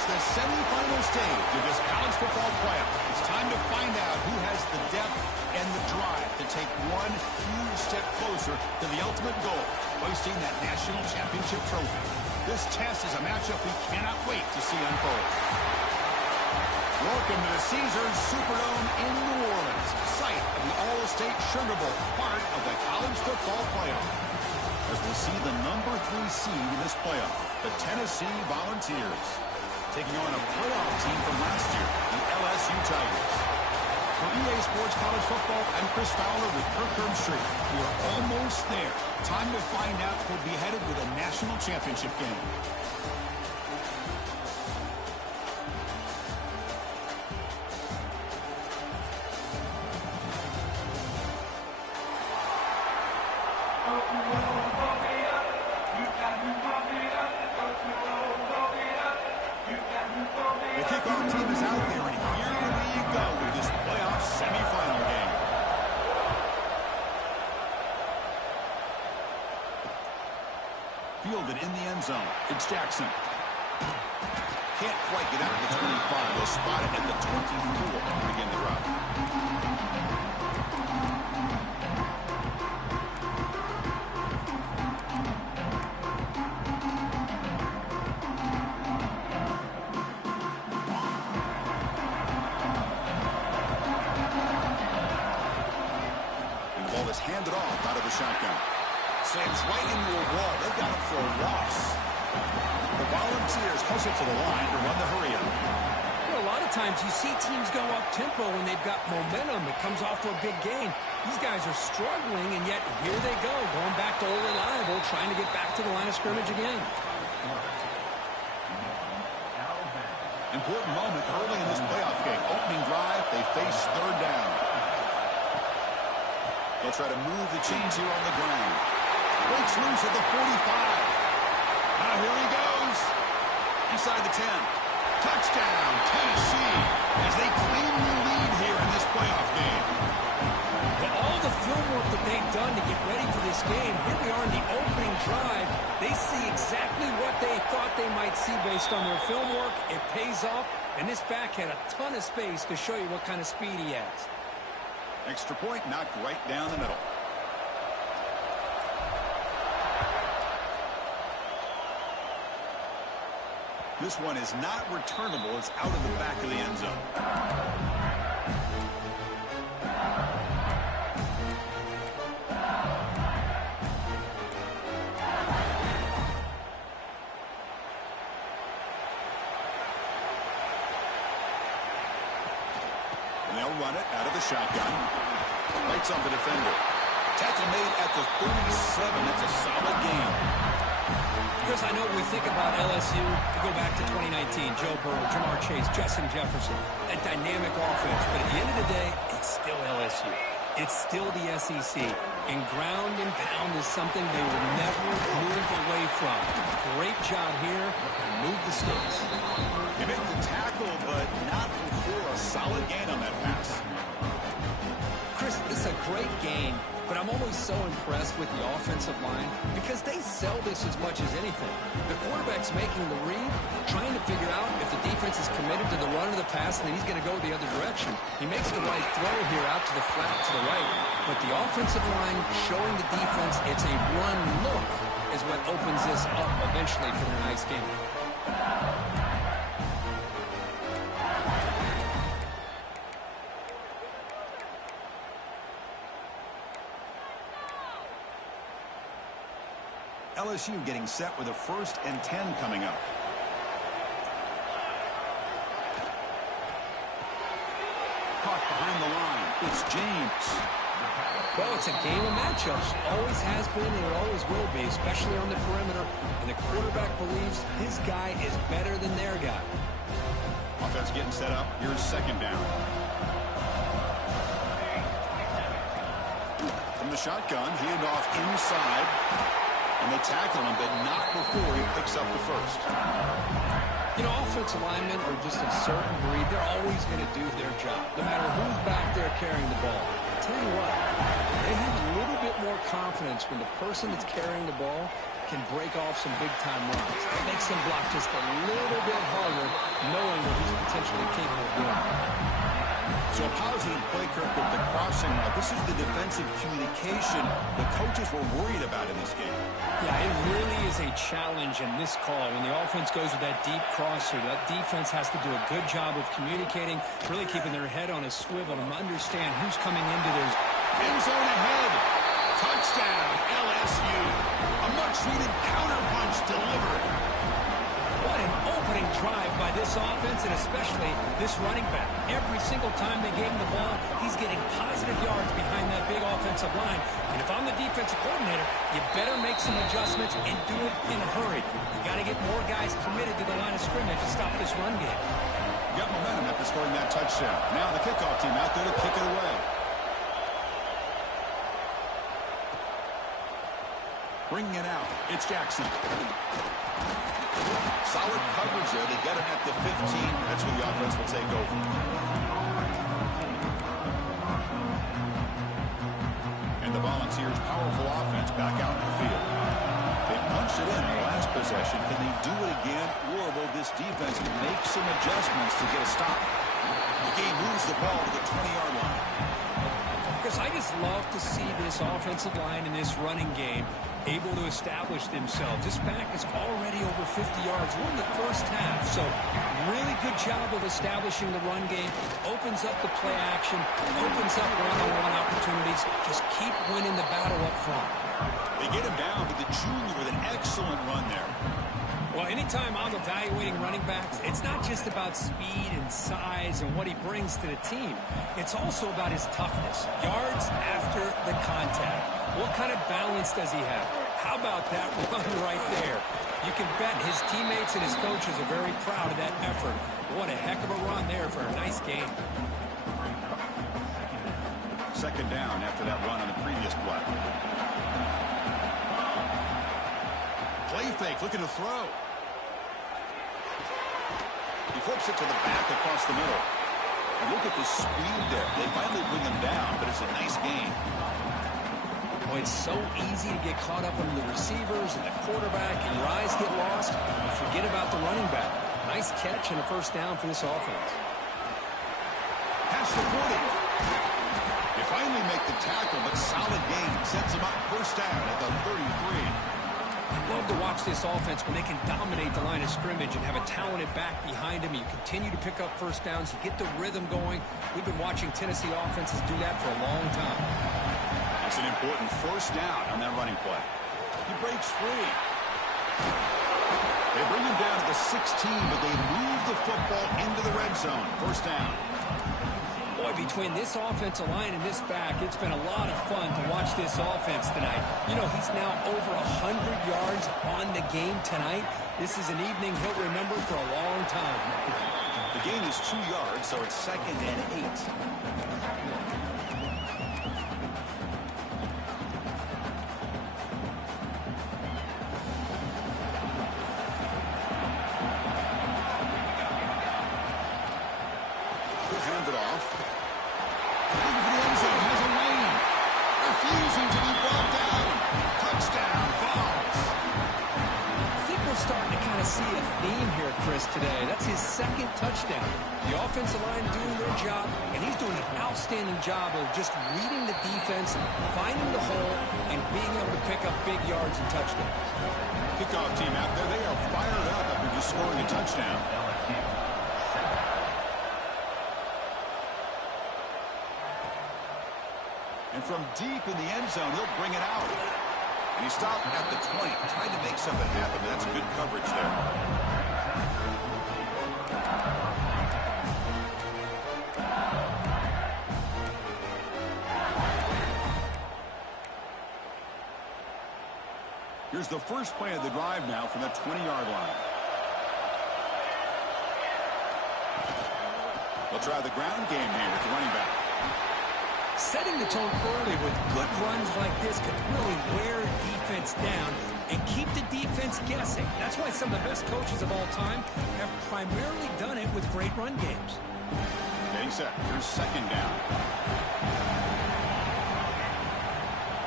It's the semifinal stage of this college football playoff. It's time to find out who has the depth and the drive to take one huge step closer to the ultimate goal, hoisting that national championship trophy. This test is a matchup we cannot wait to see unfold. Welcome to the Caesars Superdome in New Orleans, site of the All-State Sugar Bowl, part of the college football playoff. As we see the number 3 seed in this playoff, the Tennessee Volunteers, taking on a playoff team from last year, the LSU Tigers. For EA Sports College Football, I'm Chris Fowler with Kirk Herbstreit. We are almost there. Time to find out who'll be headed to the national championship game. The kickoff team is out there, and here we go with this playoff semifinal game. Fielded in the end zone. It's Jackson. Can't quite get out of the 25. They'll spot it at the 24 to begin the drive. Handed off out of the shotgun. Slams right into a wall. They've got him for a loss. The Volunteers push it to the line to run the hurry up. Well, a lot of times you see teams go up-tempo when they've got momentum. It comes off to a big gain. These guys are struggling, and yet here they go, going back to old reliable, trying to get back to the line of scrimmage again. Important moment early in this playoff game. Opening drive, they face third down. They'll try to move the chains here on the ground. Breaks loose at the 45. Now here he goes. Inside the 10. Touchdown, Tennessee, as they claim the lead here in this playoff game. Well, all the film work that they've done to get ready for this game, here we are in the opening drive. They see exactly what they thought they might see based on their film work. It pays off, and this back had a ton of space to show you what kind of speed he has. Extra point knocked right down the middle. This one is not returnable. It's out of the back of the end zone. They'll run it out of the shotgun. Lights off the defender. Tackle made at the 37. That's a solid game. Chris, I know we think about LSU. We go back to 2019. Joe Burrow, Jamar Chase, Justin Jefferson. That dynamic offense. But at the end of the day, it's still LSU. It's still the SEC. And ground and pound is something they will never move away from. Great job here. And move the sticks. They make the tackle, but not before a solid gain on that pass. Chris, it's a great game, but I'm always so impressed with the offensive line because they sell this as much as anything. The quarterback's making the read, trying to figure out if the defense is committed to the run or the pass, and then he's going to go the other direction. He makes the right throw here out to the flat to the right, but the offensive line showing the defense it's a run look is what opens this up eventually for their nice game. LSU getting set with a 1st and 10 coming up. Caught behind the line. It's James. Well, it's a game of matchups. Always has been and it always will be, especially on the perimeter. And the quarterback believes his guy is better than their guy. Offense getting set up. Here's 2nd down. From the shotgun, handoff inside. And they tackle him, but not before he picks up the 1st. You know, offensive linemen are just a certain breed. They're always going to do their job, no matter who's back there carrying the ball. tell you what, they have a little bit more confidence when the person that's carrying the ball can break off some big-time runs. It makes them block just a little bit harder, knowing what he's potentially capable of doing. So a positive play, Kirk, with the crossing route. This is the defensive communication the coaches were worried about in this game. Yeah, it really is a challenge in this call. When the offense goes with that deep crosser, that defense has to do a good job of communicating, really keeping their head on a swivel and understand who's coming into their end zone ahead. Touchdown, LSU. A much-needed counterpunch delivered. What an opening drive by this offense, and especially this running back. Every single time they gave him the ball, he's getting positive yards behind that big offensive line. And if I'm the defensive coordinator, you better make some adjustments and do it in a hurry. You got to get more guys committed to the line of scrimmage to stop this run game. Got momentum after scoring that touchdown. Now the kickoff team out there to kick it away. Bringing it out, it's Jackson. Solid coverage there. They get him at the 15. That's where the offense will take over. And the Volunteers' powerful offense back out in the field. They punched it in the last possession. Can they do it again, or will this defense make some adjustments to get a stop? The game moves the ball to the 20-yard line. Chris, I just love to see this offensive line in this running game able to establish themselves. This back is already over 50 yards. We're in the first half, so really good job of establishing the run game. Opens up the play action, opens up one-on-one opportunities. Just keep winning the battle up front. They get him down, but the junior with an excellent run there. Well, anytime I'm evaluating running backs, it's not just about speed and size and what he brings to the team. It's also about his toughness. Yards after the contact. What kind of balance does he have? How about that run right there? You can bet his teammates and his coaches are very proud of that effort. What a heck of a run there for a nice game. Second down after that run on the previous play. Play fake, looking to throw. He flips it to the back across the middle. And look at the speed there. They finally bring him down, but it's a nice game. Boy, it's so easy to get caught up in the receivers and the quarterback, and your eyes get lost. You forget about the running back. Nice catch and a first down for this offense. Past the 40. They finally make the tackle, but solid gain. Sets them up first down at the 33. I love to watch this offense when they can dominate the line of scrimmage and have a talented back behind them. You continue to pick up first downs. You get the rhythm going. We've been watching Tennessee offenses do that for a long time. That's an important first down on that running play. He breaks free. They bring him down to the 16, but they move the football into the red zone. First down. Boy, between this offensive line and this back, it's been a lot of fun to watch this offense tonight. You know, he's now over 100 yards on the game tonight. This is an evening he'll remember for a long time. The gain is 2 yards, so it's 2nd and 8. Hand it off. Looking for the end zone. Has a lane. Refusing to be brought down. Touchdown, Vols. I think we're starting to kind of see a theme here, Chris, today. That's his second touchdown. The offensive line doing their job, and he's doing an outstanding job of just reading the defense, finding the hole, and being able to pick up big yards and touchdowns. Kickoff team out there. They are fired up after just scoring a touchdown. And from deep in the end zone, he'll bring it out. And he stopped at the 20, trying to make something happen, but that's good coverage there. Here's the first play of the drive now from that 20-yard line. They'll try the ground game here with the running back. Setting the tone early with good runs like this can really wear defense down and keep the defense guessing. That's why some of the best coaches of all time have primarily done it with great run games. Getting set. Here's second down.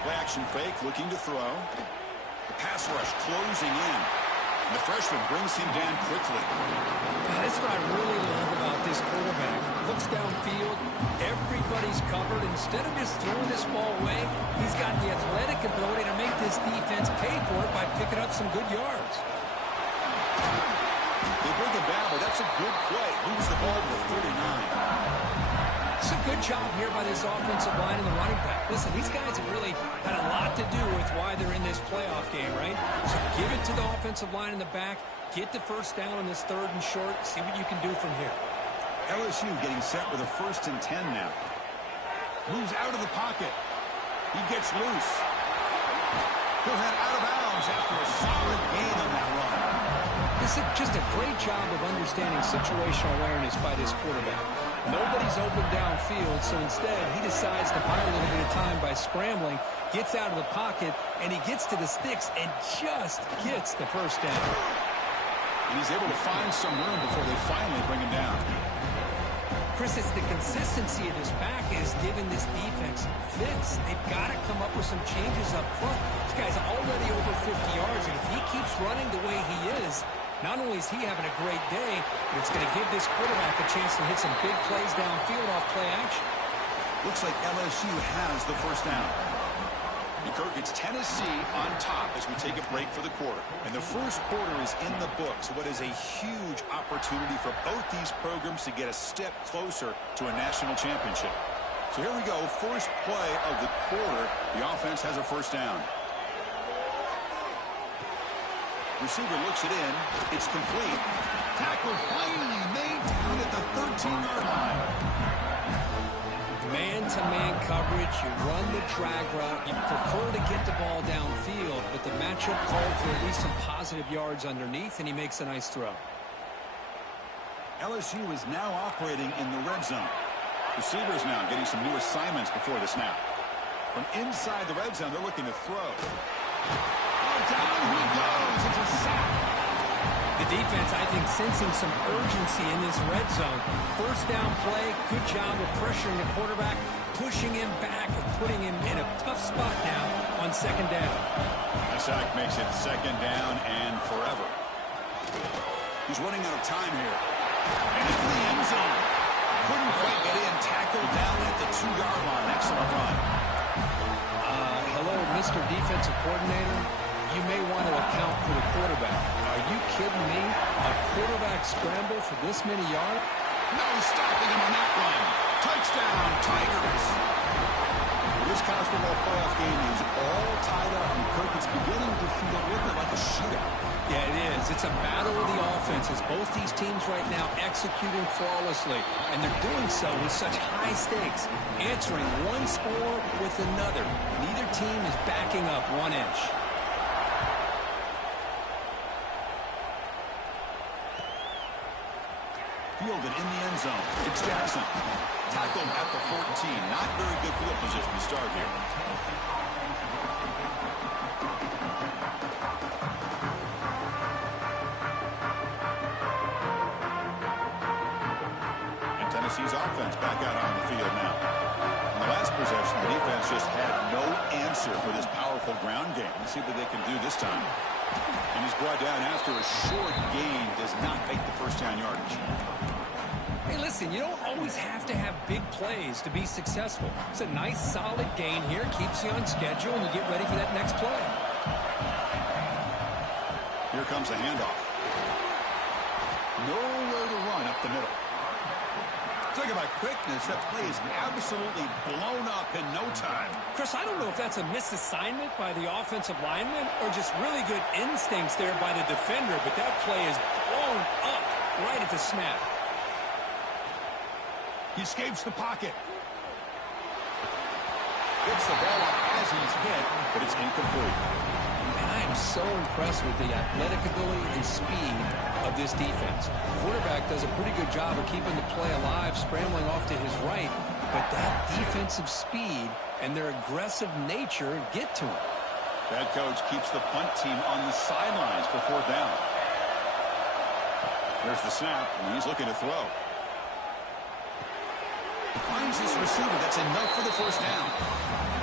Play action fake, looking to throw. The pass rush closing in. And the freshman brings him down quickly. That's what I really love about this quarterback. Looks downfield, everybody's covered. Instead of just throwing this ball away, he's got the athletic ability to make this defense pay for it by picking up some good yards. They bring him down, but that's a good play. Moves the ball to 39. It's a good job here by this offensive line and the running back. Listen, these guys have really had a lot to do with why they're in this playoff game, right? So give it to the offensive line in the back. Get the first down on this 3rd and short. See what you can do from here. LSU getting set with a 1st and 10 now. Moves out of the pocket. He gets loose. He'll head out of bounds after a solid gain on that run. This is just a great job of understanding situational awareness by this quarterback. Nobody's open downfield, so instead he decides to buy a little bit of time by scrambling, gets out of the pocket, and he gets to the sticks and just gets the first down. And he's able to find some room before they finally bring him down. Chris, it's the consistency of this back is giving this defense fits. They've got to come up with some changes up front. This guy's already over 50 yards, and if he keeps running the way he is, not only is he having a great day, but it's going to give this quarterback a chance to hit some big plays downfield off play action. Looks like LSU has the first down. Kirk, it's Tennessee on top as we take a break for the quarter. And the first quarter is in the books. What is a huge opportunity for both these programs to get a step closer to a national championship. So here we go. First play of the quarter. The offense has a first down. Receiver looks it in. It's complete. Tackle finally made down at the 13-yard line. Man-to-man coverage, you run the drag route, you prefer to get the ball downfield, but the matchup called for at least some positive yards underneath, and he makes a nice throw. LSU is now operating in the red zone. Receivers now getting some new assignments before the snap. From inside the red zone, they're looking to throw. Oh, down he goes. It's a sack. The defense, I think, sensing some urgency in this red zone. First down play, good job of pressuring the quarterback, pushing him back and putting him in a tough spot now on 2nd down. The sack makes it 2nd down and forever. He's running out of time here. And into the end zone. Couldn't quite get in. Tackled down at the 2-yard line. Excellent run. Hello, Mr. Defensive Coordinator. You may want to account for the quarterback. Are you kidding me? A quarterback scramble for this many yards? No stopping him on that run. Touchdown, Tigers. This college football playoff game is all tied up, and Kirk, it's beginning to feel a little bit like a shootout. Yeah, it is. It's a battle of the offenses. Both these teams right now executing flawlessly, and they're doing so with such high stakes, answering one score with another. Neither team is backing up 1 inch. Fielded in the end zone. It's Jackson. Tackled at the 14. Not very good field position to start here. And Tennessee's offense back out on the field now. In the last possession, the defense just had no answer for this powerful ground game. Let's see what they can do this time. And he's brought down after a short gain. Does not make the first down yardage. Hey, listen, you don't always have to have big plays to be successful. It's a nice, solid gain here. Keeps you on schedule, and you get ready for that next play. Here comes a handoff. Nowhere to run up the middle. Talk about quickness. That play is absolutely blown up in no time. Chris, I don't know if that's a misassignment by the offensive lineman or just really good instincts there by the defender, but that play is blown up right at the snap. He escapes the pocket. Gets the ball up as he's hit, but it's incomplete. And I am so impressed with the athletic ability and speed of this defense. The quarterback does a pretty good job of keeping the play alive, scrambling off to his right, but that defensive speed and their aggressive nature get to him. Head coach keeps the punt team on the sidelines for 4th down. There's the snap, and he's looking to throw. Finds his receiver. That's enough for the first down.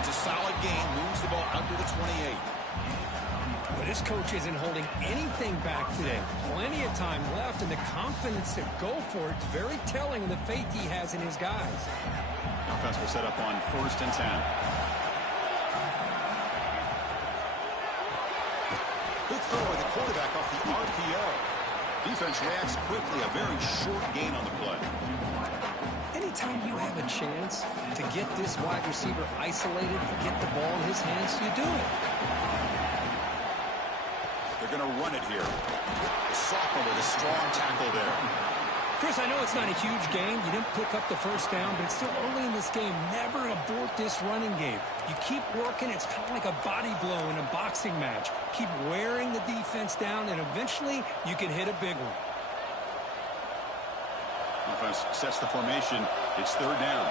It's a solid gain. Moves the ball out to the 28. Well, this coach isn't holding anything back today. Plenty of time left, and the confidence to go for it is very telling of the faith he has in his guys. Offense will set up on 1st and 10. Good throw by the quarterback off the RPO. Defense reacts quickly. A very short gain on the play. Anytime you have a chance to get this wide receiver isolated, to get the ball in his hands, you do it. They're going to run it here. The sophomore with a strong tackle there. Chris, I know it's not a huge game. You didn't pick up the first down, but it's still early in this game. Never abort this running game. You keep working. It's kind of like a body blow in a boxing match. Keep wearing the defense down, and eventually you can hit a big one. Offense sets the formation. It's 3rd down.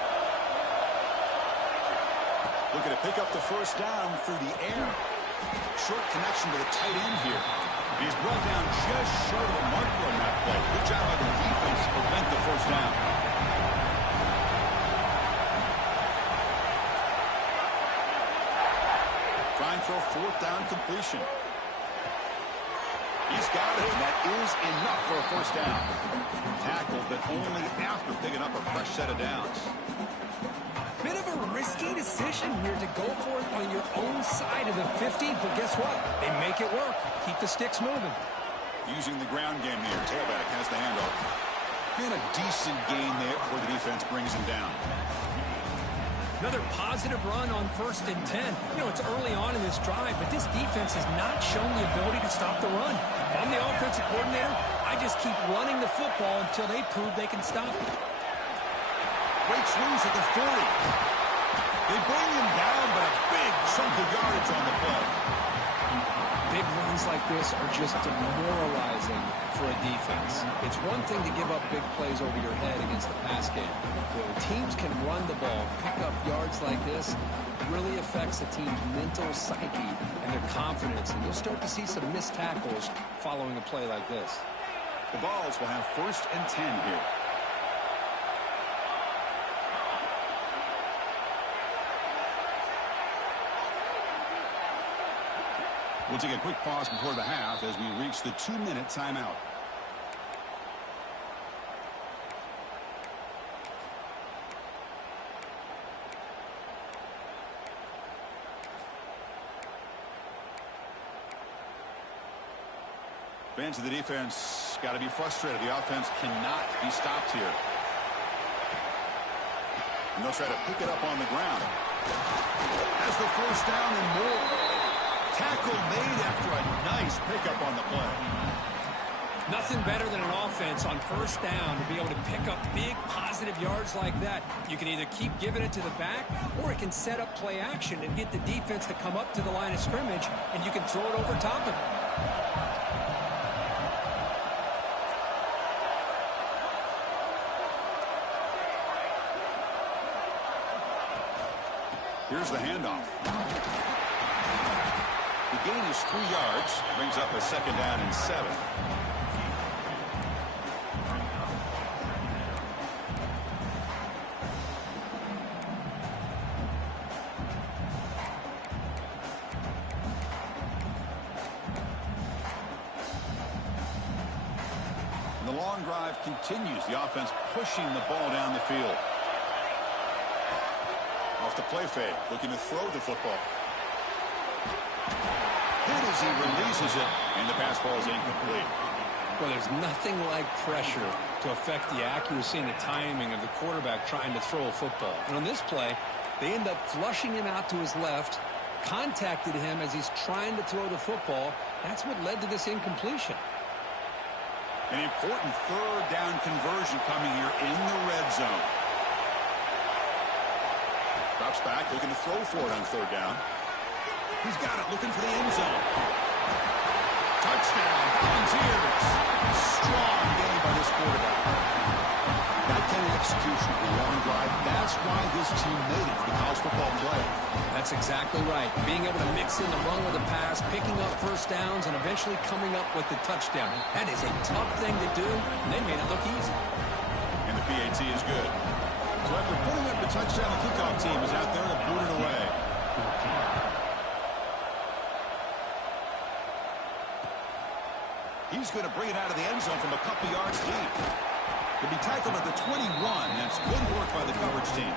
Looking to pick up the first down through the air. Short connection to the tight end here. He's brought down just short of the marker on that play. Good job by the defense to prevent the first down. Trying for a 4th down completion. He's got it, and that is enough for a first down. Tackled, but only after picking up a fresh set of downs. Bit of a risky decision here to go for it on your own side of the 50, but guess what? They make it work. Keep the sticks moving. Using the ground game here. Tailback has the handoff. And a decent gain there before the defense brings him down. Another positive run on 1st and 10. You know, it's early on in this drive, but this defense has not shown the ability to stop the run. If I'm the offensive coordinator, I just keep running the football until they prove they can stop it. Breaks loose at the 40. They bring him down, but a big chunk of yardage on the play. Big runs like this are just demoralizing for a defense. It's one thing to give up big plays over your head against the pass game. When teams can run the ball, pick up yards like this, it really affects the team's mental psyche and their confidence. And you'll start to see some missed tackles following a play like this. The Vols will have 1st and 10 here. We'll take a quick pause before the half as we reach the 2-minute timeout. Fans of the defense got to be frustrated. The offense cannot be stopped here. And they'll try to pick it up on the ground. Has the first down and more. Tackle made after a nice pickup on the play. Nothing better than an offense on 1st down to be able to pick up big positive yards like that. You can either keep giving it to the back, or it can set up play action and get the defense to come up to the line of scrimmage, and you can throw it over top of it. Here's the handoff. The gain is 3 yards. Brings up a 2nd down and 7. And the long drive continues. The offense pushing the ball down the field. Off the play fake, looking to throw the football. Hit as he releases it, and the pass ball is incomplete. Well, there's nothing like pressure to affect the accuracy and the timing of the quarterback trying to throw a football. And on this play, they end up flushing him out to his left, contacted him as he's trying to throw the football. That's what led to this incompletion. An important 3rd down conversion coming here in the red zone. Drops back, looking to throw for it on 3rd down. He's got it, looking for the end zone. Touchdown, Volunteers. Strong game by this quarterback. That kind of execution on the long drive, that's why this team made it to the college football playoff. That's exactly right. Being able to mix in the run with the pass, picking up first downs, and eventually coming up with the touchdown. That is a tough thing to do, and they made it look easy. And the PAT is good. So after putting up the touchdown, the kickoff team is out there to boot it away. He's going to bring it out of the end zone from a couple yards deep. He'll be tackled at the 21. That's good work by the coverage team.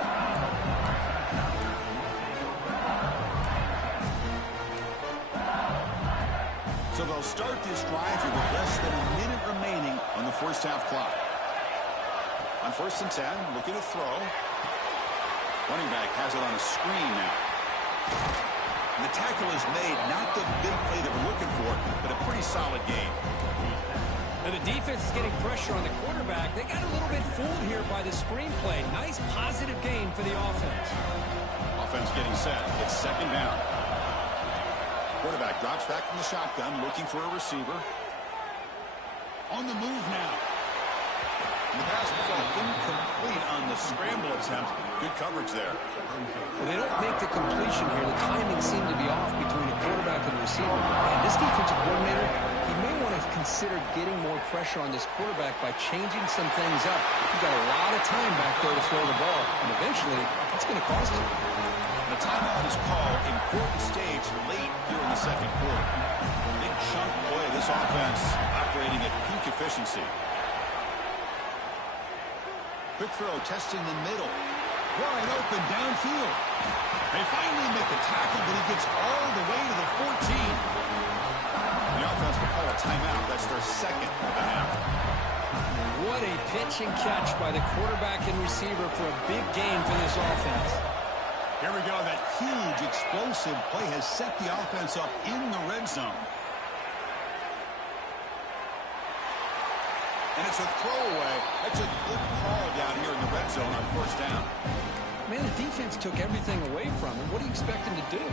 So they'll start this drive here with less than a minute remaining on the first half clock. On 1st and 10, looking to throw. Running back has it on a screen now. And the tackle is made, not the big play that we're looking for, but a pretty solid game. And the defense is getting pressure on the quarterback. They got a little bit fooled here by the screenplay. Nice positive gain for the offense. Offense getting set. It's 2nd down. Quarterback drops back from the shotgun, looking for a receiver. On the move now. And the pass ball incomplete on the scramble attempt. Good coverage there. Well, they don't make the completion here. The timing seemed to be off between the quarterback and the receiver. And this defensive coordinator, he may want to consider getting more pressure on this quarterback by changing some things up. You've got a lot of time back there to throw the ball, and eventually it's going to cost you. The timeout is called. Important stage late here in the 2nd quarter. Big chunk play. This offense operating at peak efficiency. Quick throw, testing the middle. Wide open downfield. They finally make the tackle, but he gets all the way to the 14. The offense will call a timeout. That's their 2nd of the half. What a pitch and catch by the quarterback and receiver for a big gain for this offense. Here we go. That huge explosive play has set the offense up in the red zone. And it's a throwaway. That's a good call down here in the red zone on 1st down. Man, the defense took everything away from him. What do you expect him to do?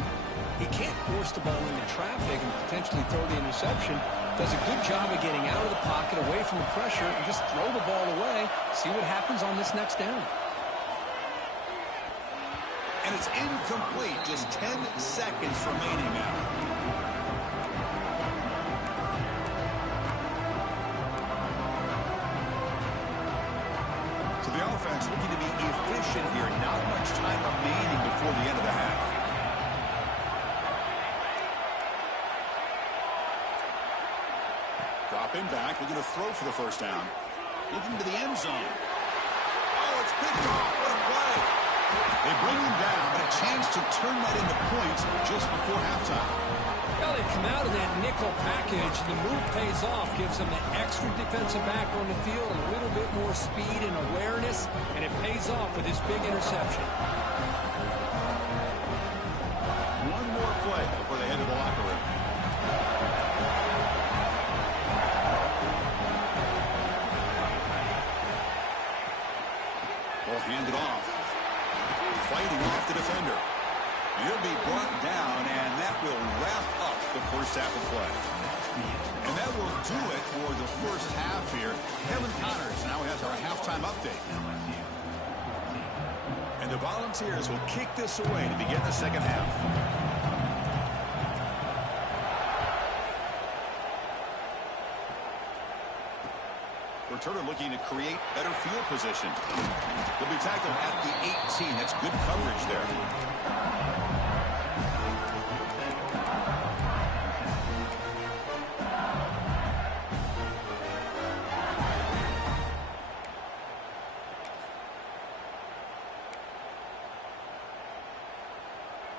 He can't force the ball into traffic and potentially throw the interception. Does a good job of getting out of the pocket, away from the pressure, and just throw the ball away. See what happens on this next down. And it's incomplete. Just 10 seconds remaining now. So the offense looking to be efficient here. Not much time remaining before the end of the half. Dropping back. Looking to throw for the 1st down. Looking to the end zone. Oh, it's picked off. What a play. They bring him down, but a chance to turn that into points just before halftime. Well, they come out of that nickel package. The move pays off, gives them an extra defensive back on the field, a little bit more speed and awareness, and it pays off with this big interception. One more play before they head to the locker room. Ball handed off. Fighting off the defender. He'll be brought down, and that will wrap up the first half of play. And that will do it for the first half here. Kevin Connors now has our halftime update. And the Volunteers will kick this away to begin the 2nd half. Returner looking to create better field position. He'll be tackled at the 18. That's good coverage there.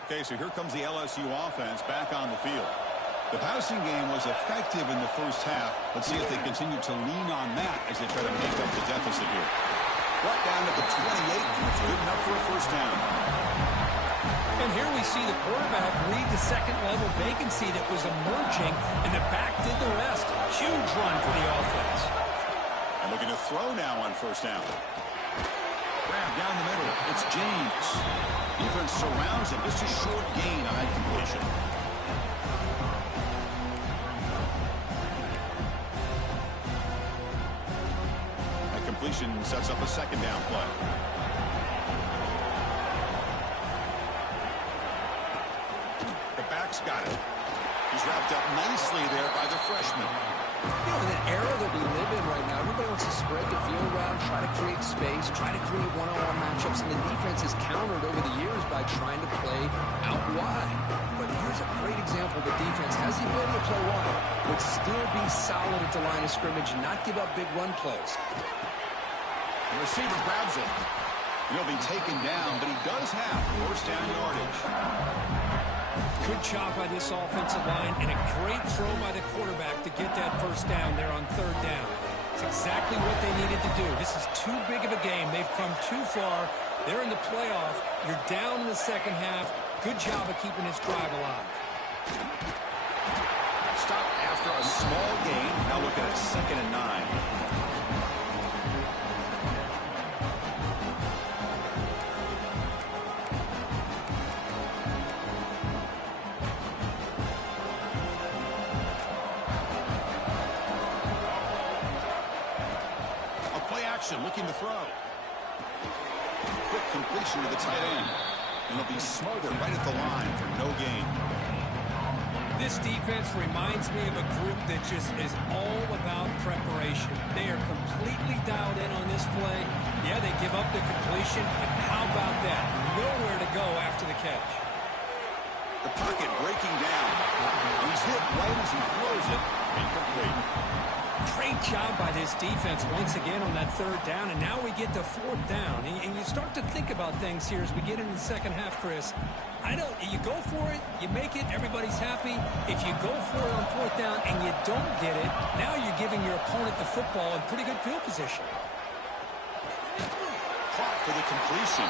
Okay, so here comes the LSU offense back on the field. The passing game was effective in the first half. Let's see if they continue to lean on that as they try to make up the deficit here. Brought down at the 28. It's good enough for a 1st down. And here we see the quarterback read the 2nd-level vacancy that was emerging, and the back did the rest. Huge run for the offense. And looking to throw now on 1st down. Grab down the middle. It's James. Defense surrounds him. Just a short gain on that completion. Completion sets up a 2nd down play. The back's got it. He's wrapped up nicely there by the freshman. You know, in the era that we live in right now, everybody wants to spread the field around, try to create space. space, try to create one-on-one matchups, and the defense has countered over the years by trying to play out wide. But here's a great example. The defense has the ability to play wide, but still be solid at the line of scrimmage and not give up big run plays. The receiver grabs it. He'll be taken down, but he does have first down yardage. Good job by this offensive line, and a great throw by the quarterback to get that first down there on third down. It's exactly what they needed to do. This is too big of a game. They've come too far. They're in the playoff. You're down in the second half. Good job of keeping this drive alive. Stop after a small gain. Now look at it, 2nd and 9. Looking to throw. Quick completion to the tight end. And he'll be smothered right at the line for no gain. This defense reminds me of a group that just is all about preparation. They are completely dialed in on this play. Yeah, they give up the completion, but how about that? Nowhere to go after the catch. The pocket breaking down. He's hit right as he throws it. Incomplete. Great job by this defense once again on that third down, and now we get to fourth down. And you start to think about things here as we get into the second half, Chris. You go for it, you make it, everybody's happy. If you go for it on fourth down and you don't get it, now you're giving your opponent the football in pretty good field position. Caught for the completion.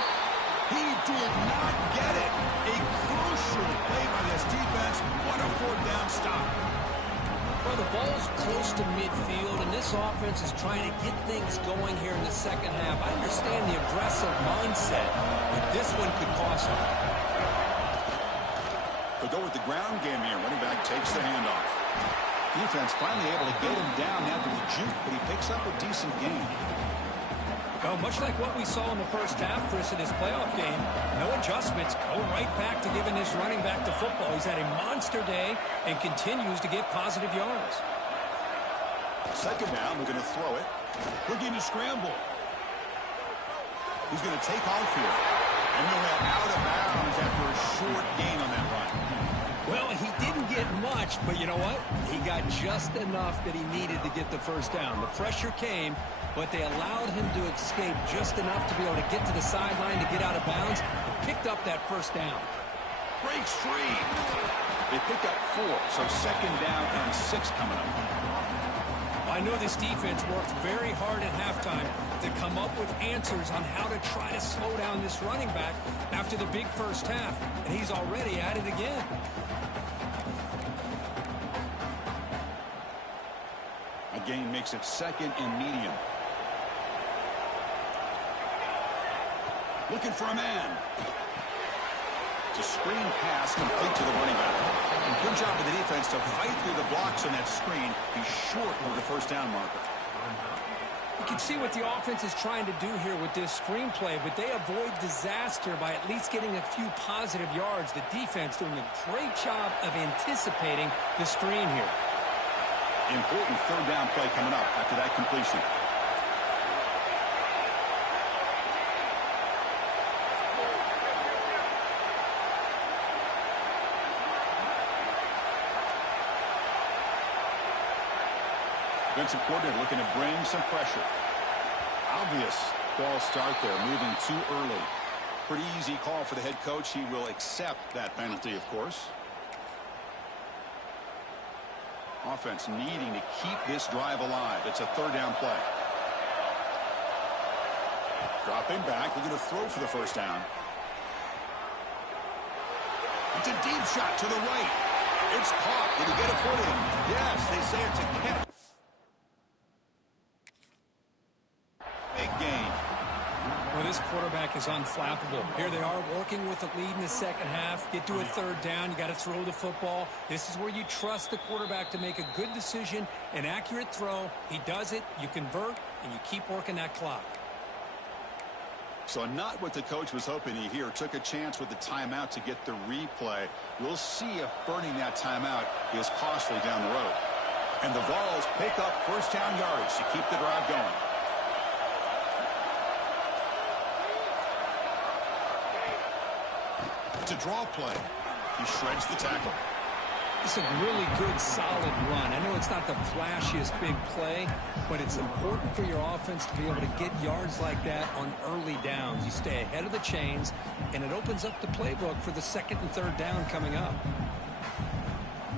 He did not get it. A crucial play by this defense. What a fourth down stop. Well, the ball's close to midfield, and this offense is trying to get things going here in the second half. I understand the aggressive mindset, but this one could cost them. They'll go with the ground game here. Running back takes the handoff. Defense finally able to get him down after the juke, but he picks up a decent gain. Well, much like what we saw in the first half, Chris, in this playoff game, no adjustments. Go right back to giving this running back the football. He's had a monster day and continues to get positive yards. Second down, we're going to throw it. Looking to scramble. He's going to take off here. And he'll head out of bounds after a short gain on that run. Well, he didn't get much, but you know what? He got just enough that he needed to get the first down. The pressure came, but they allowed him to escape just enough to be able to get to the sideline to get out of bounds. Picked up that first down. Breaks free. They pick up 4, so second down and 6 coming up. I know this defense worked very hard at halftime to come up with answers on how to try to slow down this running back after the big first half, and he's already at it again. A gain makes it 2nd and medium. Looking for a man. It's a screen pass complete to the running back. And good job of the defense to fight through the blocks on that screen. He's short of the first down marker. You can see what the offense is trying to do here with this screenplay, but they avoid disaster by at least getting a few positive yards. The defense doing a great job of anticipating the screen here. Important third down play coming up after that completion. Defensive coordinator looking to bring some pressure. Obvious false start there, moving too early. Pretty easy call for the head coach. He will accept that penalty, of course. Offense needing to keep this drive alive. It's a third down play. Dropping back, looking to throw for the first down. It's a deep shot to the right. It's caught. Did he get a foot in? Yes, they say it's a catch. Big gain. Well, this quarterback is unflappable. Here they are working with the lead in the second half. Get to a third down. You got to throw the football. This is where you trust the quarterback to make a good decision, an accurate throw. He does it, you convert, and you keep working that clock. So not what the coach was hoping to hear. Took a chance with the timeout to get the replay. We'll see if burning that timeout is costly down the road. And the Vols pick up first down yards to keep the drive going. It's a draw play. He shreds the tackle. It's a really good, solid run. I know it's not the flashiest big play, but it's important for your offense to be able to get yards like that on early downs. You stay ahead of the chains, and it opens up the playbook for the second and third down coming up.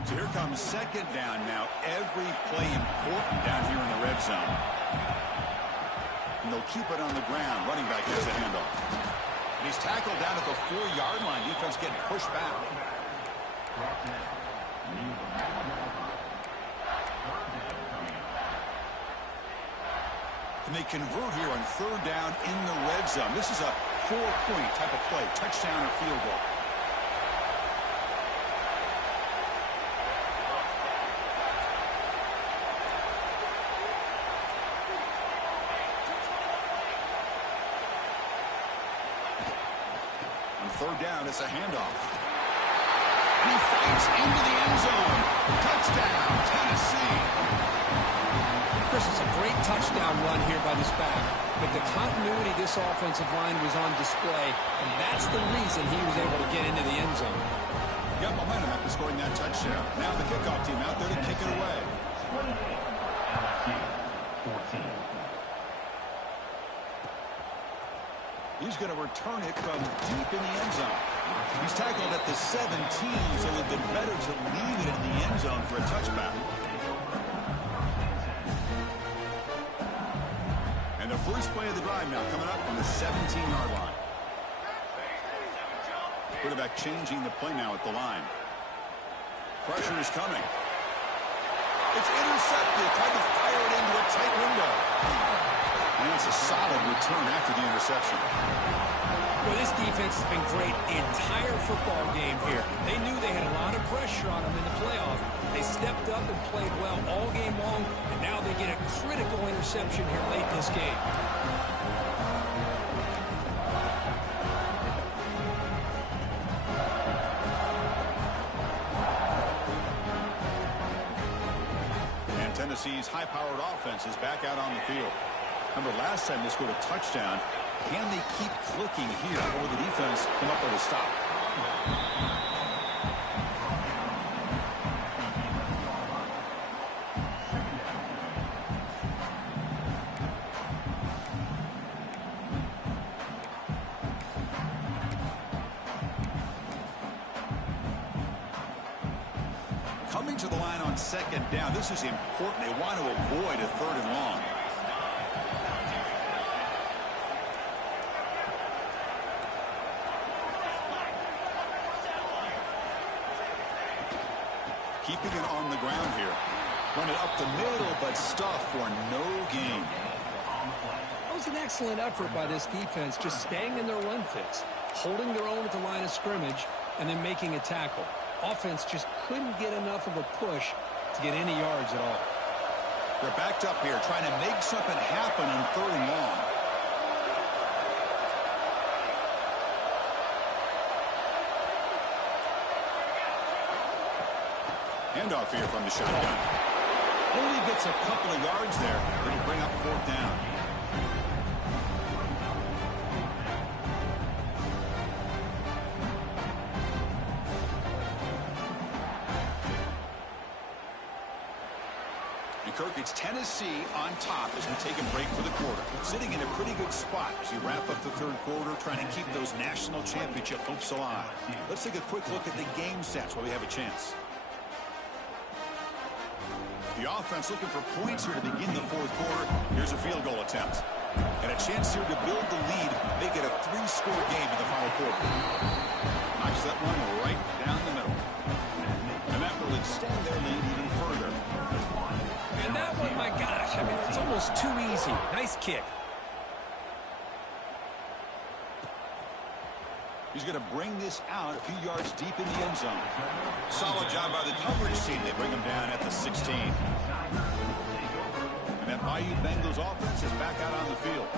So here comes second down now. Every play important down here in the red zone. And they'll keep it on the ground. Running back has the handoff. And he's tackled down at the 4-yard line. Defense getting pushed back. And they convert here on third down in the red zone. This is a 4-point type of play. Touchdown or field goal. On third down, it's a handoff. And he fights into the end zone. Touchdown, Tennessee. Chris, it's a great touchdown run here by this back, but the continuity of this offensive line was on display, and that's the reason he was able to get into the end zone. Got momentum after scoring that touchdown. Now the kickoff team out there to kick it away. He's going to return it from deep in the end zone. He's tackled at the 17, so it would have been better to leave it in the end zone for a touchback. And the first play of the drive now coming up from the 17-yard line. Quarterback changing the play now at the line. Pressure is coming. It's intercepted. Tried to fire it into a tight window. And it's a solid return after the interception. Well, this defense has been great the entire football game here. They knew they had a lot of pressure on them in the playoff. They stepped up and played well all game long, and now they get a critical interception here late in this game. And Tennessee's high-powered offense is back out on the field. Remember, last time they scored a touchdown. Can they keep clicking here, or the defense come up with a stop? Coming to the line on second down. This is important. They want to avoid a third and long. Keeping it on the ground here. Run it up the middle, but stuff for no gain. That was an excellent effort by this defense, just staying in their run fits, holding their own at the line of scrimmage, and then making a tackle. Offense just couldn't get enough of a push to get any yards at all. They're backed up here, trying to make something happen on third and long. Handoff here from the shotgun. Only gets a couple of yards there. It'll bring up fourth down. And Kirk, it's Tennessee on top as we take a break for the quarter. Sitting in a pretty good spot as we wrap up the third quarter, trying to keep those national championship hopes alive. Let's take a quick look at the game stats while we have a chance. The offense looking for points here to begin the fourth quarter. Here's a field goal attempt. And a chance here to build the lead, make it a 3-score game in the final quarter. Knocks that one right down the middle. And that will extend their lead even further. And that one, my gosh, I mean, it's almost too easy. Nice kick. He's going to bring this out a few yards deep in the end zone. Solid job by the coverage team. They bring him down at the 16. And that Bayou Bengals offense is back out on the field.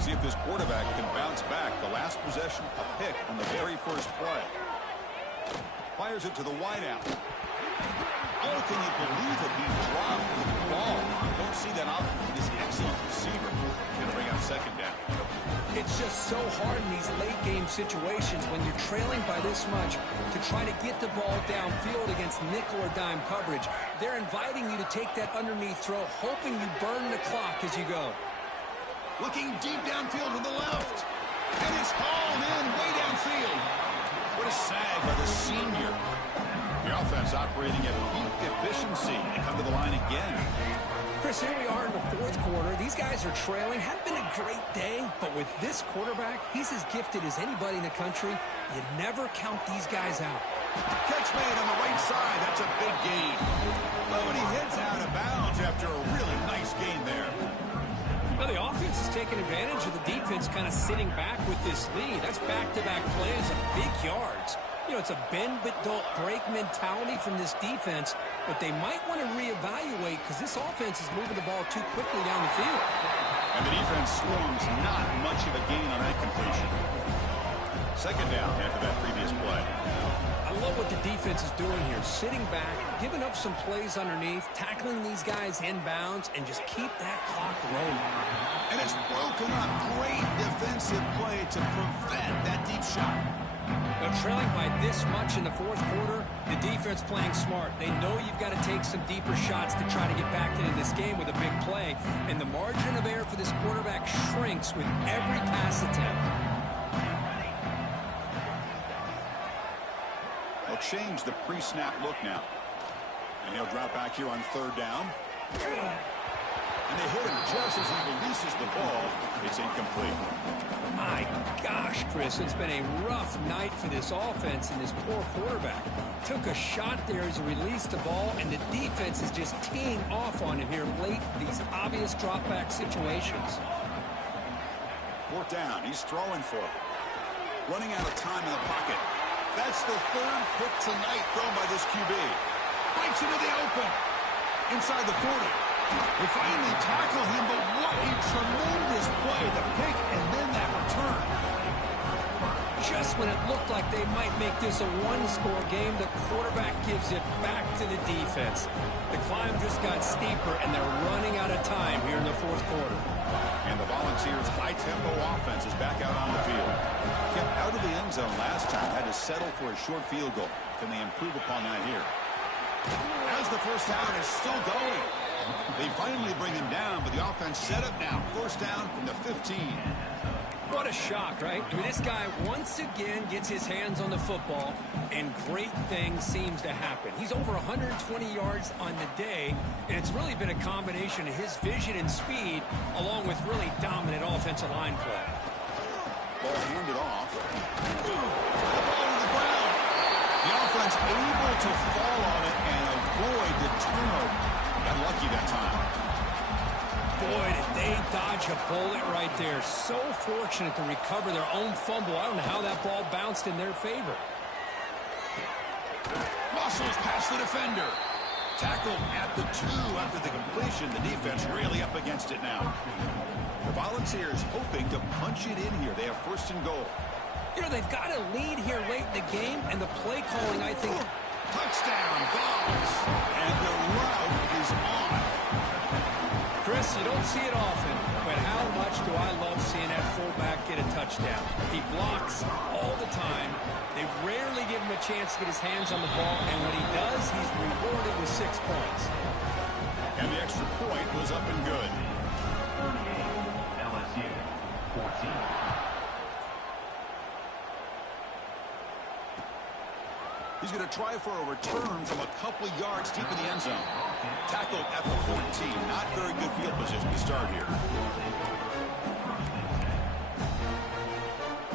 See if this quarterback can bounce back. The last possession, a pick on the very first play. Fires it to the wideout. Oh, can you believe it? He dropped the ball. Don't see that often from this excellent receiver. He's going to bring out second down. It's just so hard in these late-game situations when you're trailing by this much to try to get the ball downfield against nickel or dime coverage. They're inviting you to take that underneath throw, hoping you burn the clock as you go. Looking deep downfield to the left. And it's hauled in way downfield. What a sag by the senior. The offense operating at peak efficiency. They come to the line again. Chris, here we are in the fourth quarter. These guys are trailing. Hadn't been a great day, but with this quarterback, he's as gifted as anybody in the country. You never count these guys out. Catch made on the right side. That's a big gain. Oh, and he heads out of bounds after a really nice gain there. Well, the offense is taking advantage of the defense kind of sitting back with this lead. That's back-to-back plays of big yards. You know, it's a bend-but-don't-break mentality from this defense, but they might want to reevaluate because this offense is moving the ball too quickly down the field. And the defense swarms not much of a gain on that completion. Second down after that previous play. I love what the defense is doing here. Sitting back, giving up some plays underneath, tackling these guys inbounds, and just keep that clock rolling. And it's broken up. Great defensive play to prevent that deep shot. But trailing by this much in the fourth quarter, the defense playing smart. They know you've got to take some deeper shots to try to get back into this game with a big play. And the margin of error for this quarterback shrinks with every pass attempt. They'll change the pre-snap look now. And he'll drop back here on third down. And they hit him just as he releases the ball. It's incomplete. My gosh, Chris, it's been a rough night for this offense and this poor quarterback. Took a shot there as he released the ball, and the defense is just teeing off on him here late in these obvious drop-back situations. Fourth down. He's throwing for it. Running out of time in the pocket. That's the third pick tonight thrown by this QB. Breaks into the open. Inside the 40. They finally tackle him, but what a tremendous play. The pick and then that return. Just when it looked like they might make this a one-score game, the quarterback gives it back to the defense. The climb just got steeper, and they're running out of time here in the fourth quarter. And the Volunteers' high-tempo offense is back out on the field. Kept out of the end zone last time, had to settle for a short field goal. Can they improve upon that here? As the first down is still going. They finally bring him down, but the offense set up now. First down from the 15. What a shock, right? I mean, this guy once again gets his hands on the football, and great things seems to happen. He's over 120 yards on the day, and it's really been a combination of his vision and speed, along with really dominant offensive line play. Ball handed off. The ball to the ground. The offense able to fall on it and avoid the turnover. Got lucky that time. Boy, did they dodge a bullet right there. So fortunate to recover their own fumble. I don't know how that ball bounced in their favor. Muscles past the defender. Tackled at the 2 after the completion. The defense really up against it now. The Volunteers hoping to punch it in here. They have first and goal. You know, they've got a lead here late in the game, and the play calling, I think... Touchdown, Vols. And the route is on. Chris, you don't see it often, but how much do I love seeing that fullback get a touchdown? He blocks all the time. They rarely give him a chance to get his hands on the ball, and when he does, he's rewarded with 6 points. And the extra point was up and good. 48, LSU, 14. He's going to try for a return from a couple of yards deep in the end zone. Tackled at the 14. Not very good field position to start here.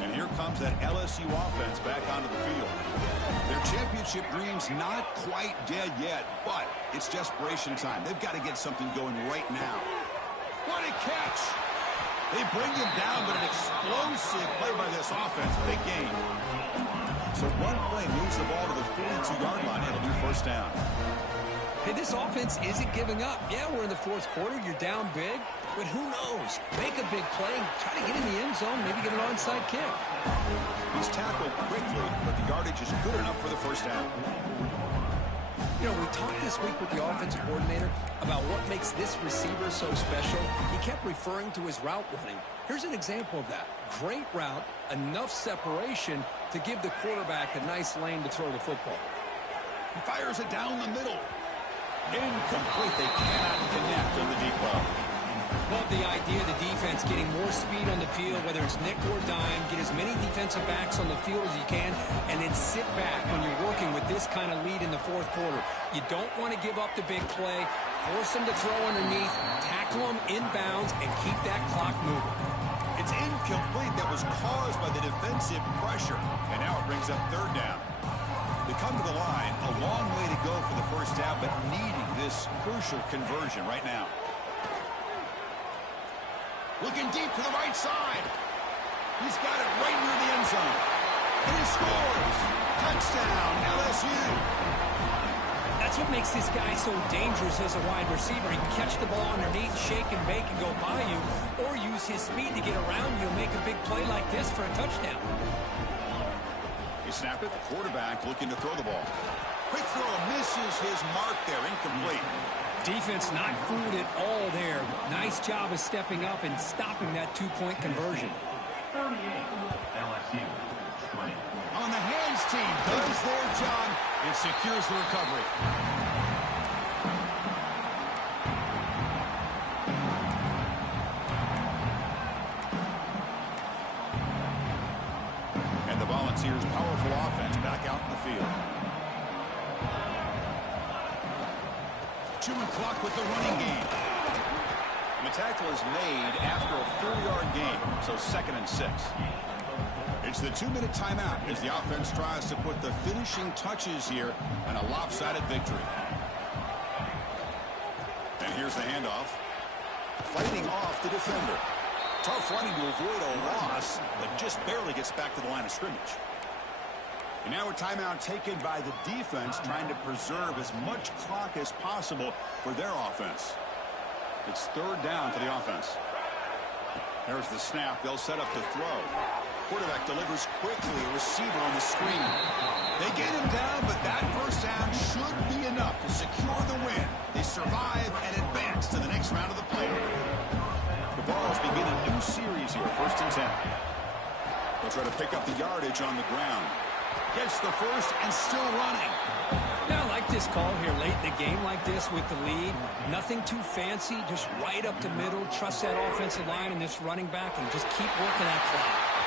And here comes that LSU offense back onto the field. Their championship dreams not quite dead yet, but it's desperation time. They've got to get something going right now. What a catch! They bring him down, but an explosive play by this offense. Big game. So one play moves the ball to the 42-yard line. It'll be first down. Hey, this offense isn't giving up. Yeah, we're in the fourth quarter. You're down big. But who knows? Make a big play. Try to get in the end zone. Maybe get an onside kick. He's tackled quickly, but the yardage is good enough for the first down. You know, we talked this week with the offensive coordinator about what makes this receiver so special. He kept referring to his route running. Here's an example of that. Great route, enough separation to give the quarterback a nice lane to throw the football. He fires it down the middle. Incomplete. They cannot connect on the deep ball. Love the idea of the defense getting more speed on the field, whether it's nickel or dime, get as many defensive backs on the field as you can, and then sit back when you're working with this kind of lead in the fourth quarter. You don't want to give up the big play, force them to throw underneath, tackle them inbounds, and keep that clock moving. It's incomplete. That was caused by the defensive pressure, and now it brings up third down. They come to the line, a long way to go for the first down, but needing this crucial conversion right now. Looking deep to the right side. He's got it right near the end zone. And he scores. Touchdown, LSU. That's what makes this guy so dangerous as a wide receiver. He can catch the ball underneath, shake and bake, and go by you, or use his speed to get around you and make a big play like this for a touchdown. He snapped it. The quarterback looking to throw the ball. Quick throw misses his mark there. Incomplete. Defense not fooled at all there. Nice job of stepping up and stopping that two-point conversion. 38, LSU 20. On the hands team, does their job and secures the recovery. And the Volunteers' powerful offense back out in the field. Chewing clock with the running game. And the tackle is made after a 4-yard gain, so 2nd and 6. It's the 2-minute timeout as the offense tries to put the finishing touches here on a lopsided victory. And here's the handoff. Fighting off the defender. Tough running to avoid a loss, but just barely gets back to the line of scrimmage. And now a timeout taken by the defense, trying to preserve as much clock as possible for their offense. It's third down for the offense. There's the snap. They'll set up to throw. Quarterback delivers quickly. A receiver on the screen. They get him down, but that first down should be enough to secure the win. They survive and advance to the next round of the playoff. The Vols begin a new series here, 1st and 10. They'll try to pick up the yardage on the ground. Gets the first and still running. Yeah, I like this call here late in the game like this with the lead. Nothing too fancy, just right up the middle. Trust that offensive line and this running back and just keep working that clock.